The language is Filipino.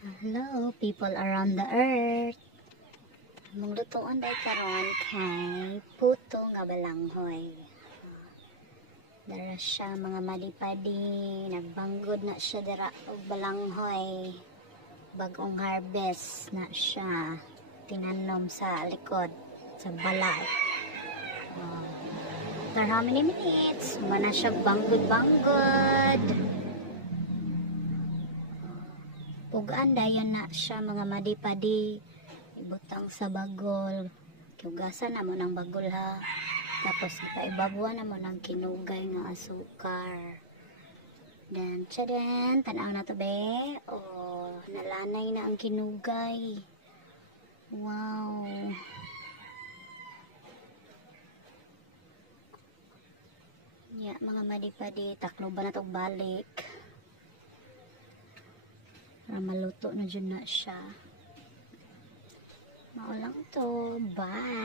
Hello, people around the earth. Mong lutuan day karon kay puto nga balanghoy. Dara siya mga malipadi, nagbanggod na siya dara og balanghoy. Bagong harvest na siya. Tinanom sa likod, sa balay. After how many minutes, mana siya banggod-banggod. Pugaan dayon na siya mga madipadi, ibutang sa bagol, kiugasan na mo ng bagol ha, tapos ipaibabuan na mo ng kinugay nga asukar. Then tsadan, tanaw na to be, nalanay na ang kinugay. Wow, ya mga madipadi, takloban na to balik para maluto na dyan na siya. Maulang to. Bye.